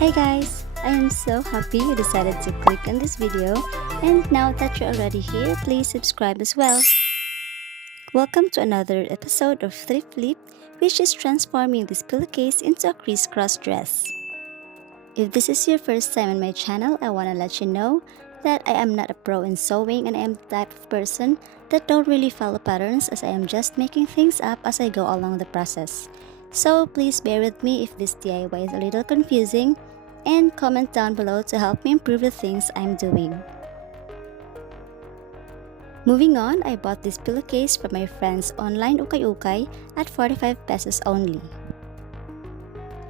Hey guys! I am so happy you decided to click on this video, and now that you're already here, please subscribe as well. Welcome to another episode of Thrift, which is transforming this pillowcase into a crisscross dress. If this is your first time on my channel, I want to let you know that I am not a pro in sewing, and I am the type of person that don't really follow patterns, as I am just making things up as I go along the process. So please bear with me if this DIY is a little confusing, and comment down below to help me improve the things I'm doing. Moving on, I bought this pillowcase from my friend's online ukayukay at 45 pesos only.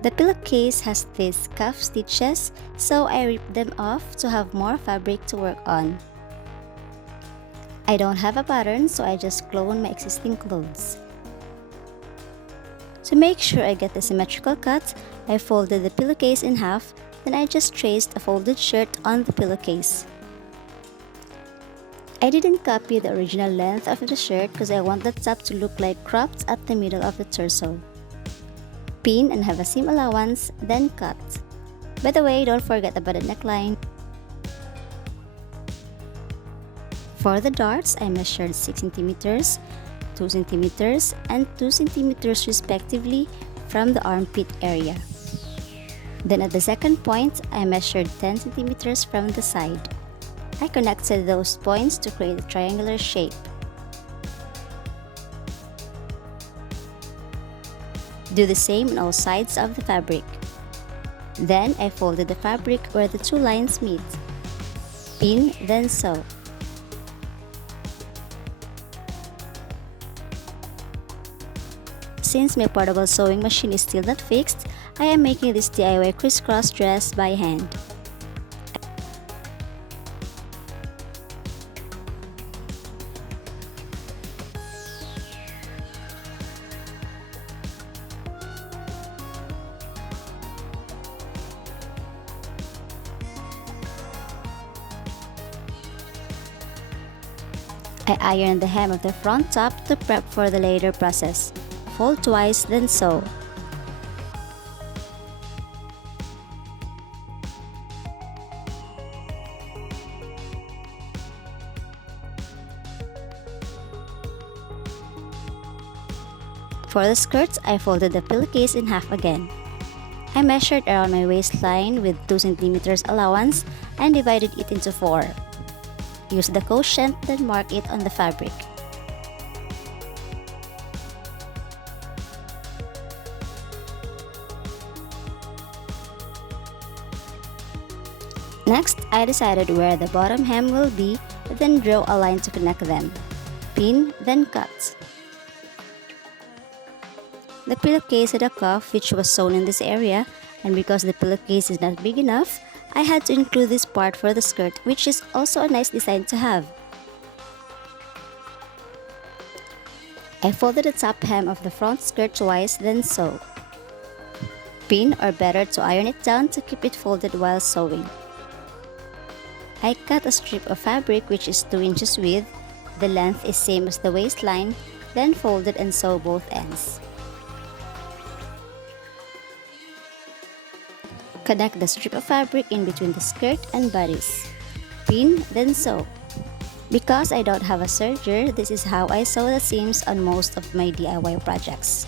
The pillowcase has these cuff stitches, so I ripped them off to have more fabric to work on. I don't have a pattern, so I just clone my existing clothes. To make sure I get the symmetrical cut, I folded the pillowcase in half, then I just traced a folded shirt on the pillowcase. I didn't copy the original length of the shirt because I want the top to look like cropped at the middle of the torso. Pin and have a seam allowance, then cut. By the way, don't forget about the neckline. For the darts, I measured 6 cm, 2 cm, and 2 cm respectively from the armpit area. Then at the second point, I measured 10 cm from the side. I connected those points to create a triangular shape. Do the same on all sides of the fabric. Then I folded the fabric where the two lines meet. Pin, then sew. Since my portable sewing machine is still not fixed, I am making this DIY crisscross dress by hand. I iron the hem of the front top to prep for the later process. Fold twice, then sew. For the skirts, I folded the pillowcase in half again. I measured around my waistline with 2 cm allowance and divided it into 4. Use the quotient, then mark it on the fabric. Next, I decided where the bottom hem will be, then draw a line to connect them. Pin, then cut. The pillowcase had a cuff which was sewn in this area, and because the pillowcase is not big enough, I had to include this part for the skirt, which is also a nice design to have. I folded the top hem of the front skirt twice, then sew. Pin, or better to iron it down to keep it folded while sewing. I cut a strip of fabric which is 2 inches width, the length is same as the waistline, then folded and sew both ends. Connect the strip of fabric in between the skirt and bodice. Pin, then sew. Because I don't have a serger, this is how I sew the seams on most of my DIY projects.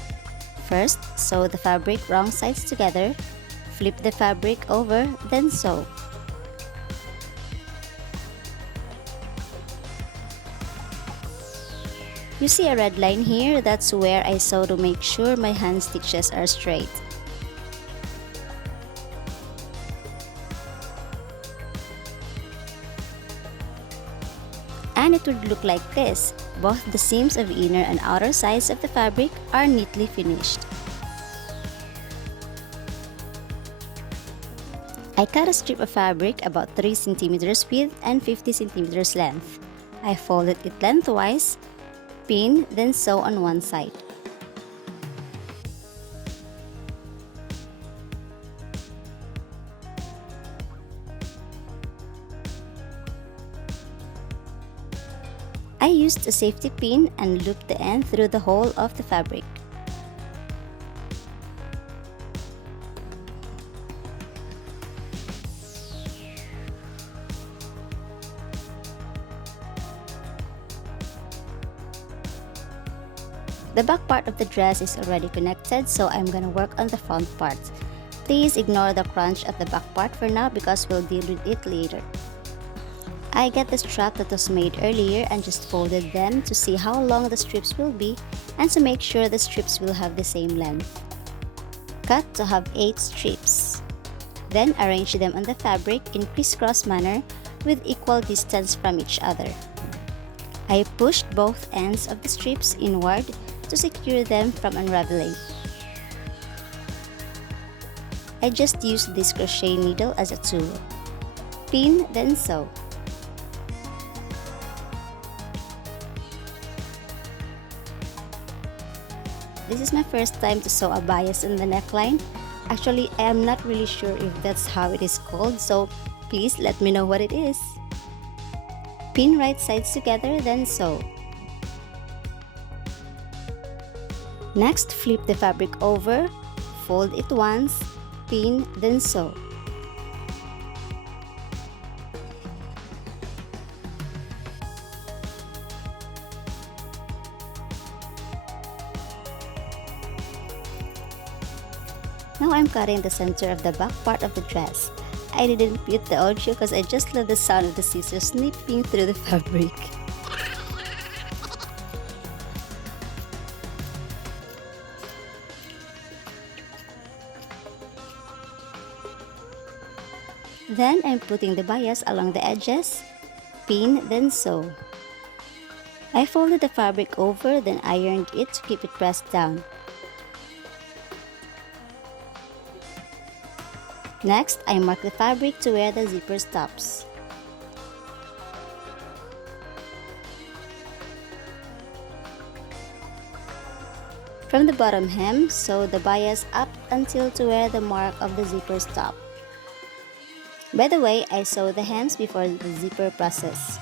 First, sew the fabric wrong sides together, flip the fabric over, then sew. You see a red line here? That's where I sew to make sure my hand stitches are straight. And it would look like this. Both the seams of the inner and outer sides of the fabric are neatly finished. I cut a strip of fabric about 3 cm width and 50 cm length. I folded it lengthwise, pin, then sew on one side. I used a safety pin and looped the end through the hole of the fabric. The back part of the dress is already connected, so I'm gonna work on the front part. Please ignore the crunch at the back part for now because we'll deal with it later. I get the strap that was made earlier and just folded them to see how long the strips will be and to make sure the strips will have the same length. Cut to have 8 strips. Then arrange them on the fabric in crisscross manner with equal distance from each other. I pushed both ends of the strips inward to secure them from unraveling. I just used this crochet needle as a tool. Pin, then sew. This is my first time to sew a bias in the neckline. Actually, I am not really sure if that's how it is called, so please let me know what it is. Pin right sides together, then sew. Next, flip the fabric over, fold it once, pin, then sew. Now I'm cutting the center of the back part of the dress. I didn't mute the audio because I just love the sound of the scissors snipping through the fabric. Then I'm putting the bias along the edges, pin, then sew. I folded the fabric over, then ironed it to keep it pressed down. Next, I mark the fabric to where the zipper stops. From the bottom hem, sew the bias up until to where the mark of the zipper stops. By the way, I sew the hems before the zipper process.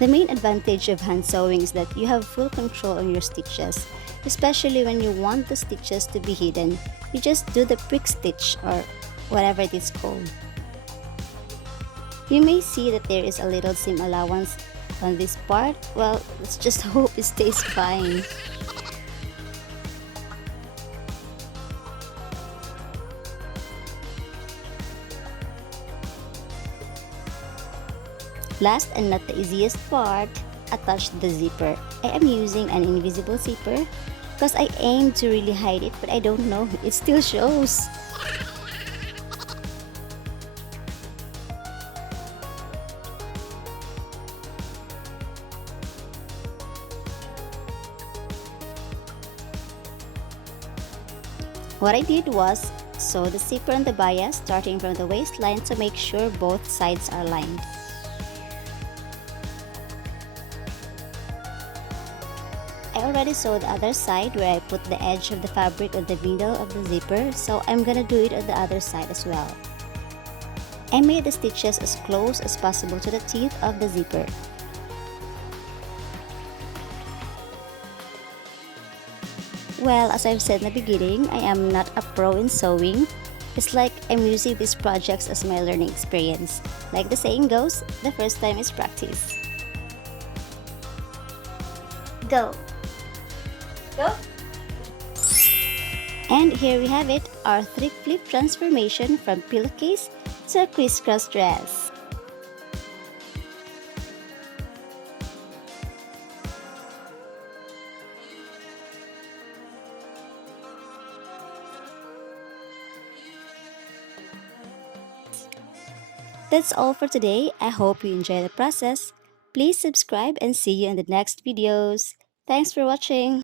The main advantage of hand sewing is that you have full control on your stitches, especially when you want the stitches to be hidden. You just do the prick stitch or whatever it is called. You may see that there is a little seam allowance on this part. Well, let's just hope it stays fine. Last and not the easiest part, attach the zipper. I am using an invisible zipper because I aim to really hide it, but I don't know, it still shows. What I did was sew the zipper on the bias starting from the waistline to make sure both sides are lined. I already sewed the other side where I put the edge of the fabric on the middle of the zipper, so I'm gonna do it on the other side as well. I made the stitches as close as possible to the teeth of the zipper. Well, as I've said in the beginning, I am not a pro in sewing. It's like I'm using these projects as my learning experience. Like the saying goes, the first time is practice. Go! Go! And here we have it, our thrift flip transformation from pillowcase to a crisscross dress. That's all for today. I hope you enjoy the process. Please subscribe and see you in the next videos. Thanks for watching.